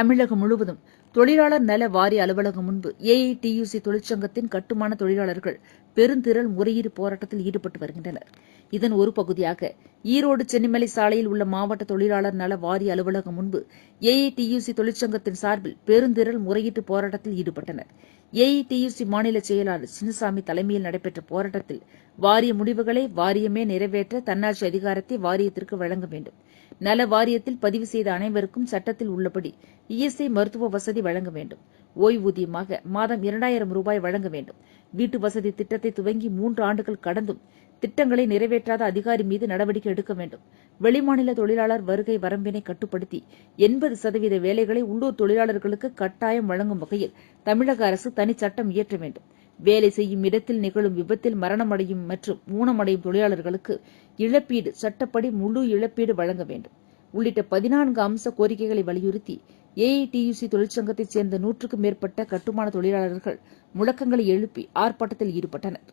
தமிழகம் முழுவதும் தொழிலாளர் நல வாரிய அலுவலகம் முன்பு ஏஐடியுசி தொழிற்சங்கத்தின் கட்டுமான தொழிலாளர்கள் பெருந்திரள் முறையீடு போராட்டத்தில் ஈடுபட்டு வருகின்றனர். இதன் ஒரு பகுதியாக ஈரோடு சென்னிமலை சாலையில் உள்ள மாவட்ட தொழிலாளர் நல வாரிய அலுவலகம் முன்பு ஏஐடியுசி தொழிற்சங்கத்தின் சார்பில் பெருந்திரள் முறையீட்டு போராட்டத்தில் ஈடுபட்டனர். ஏஐடியுசி மாநில செயலாளர் சின்னசாமி தலைமையில் நடைபெற்ற போராட்டத்தில் வாரிய முடிவுகளை வாரியமே நிறைவேற்ற தன்னாட்சி அதிகாரத்தை வாரியத்திற்கு வழங்க வேண்டும், நல வாரியத்தில் பதிவு செய்த அனைவருக்கும் சட்டத்தில் உள்ளபடி இஎஸ்ஐ மருத்துவ வசதி வழங்க வேண்டும், ஓய்வூதியமாக மாதம் 2000 ரூபாய் வழங்க வேண்டும், வீட்டு வசதி திட்டத்தை துவங்கி 3 ஆண்டுகள் கடந்தும் திட்டங்களை நிறைவேற்றாத அதிகாரி மீது நடவடிக்கை எடுக்க வேண்டும், வெளிமாநில தொழிலாளர் வருகை வரம்பினை கட்டுப்படுத்தி 80% வேலைகளை உள்ளூர் தொழிலாளர்களுக்கு கட்டாயம் வழங்கும் வகையில் தமிழக அரசு தனி சட்டம் இயற்ற வேண்டும், வேலை செய்யும் இடத்தில் நிகழும் விபத்தில் மரணமடையும் மற்றும் ஊனமடையும் தொழிலாளர்களுக்கு இழப்பீடு சட்டப்படி முழு இழப்பீடு வழங்க வேண்டும் உள்ளிட்ட 14 அம்ச கோரிக்கைகளை வலியுறுத்தி ஏஐடியுசி தொழிற்சங்கத்தைச் சேர்ந்த 100க்கும் மேற்பட்ட கட்டுமான தொழிலாளர்கள் முழக்கங்களை எழுப்பி ஆர்ப்பாட்டத்தில் ஈடுபட்டனர்.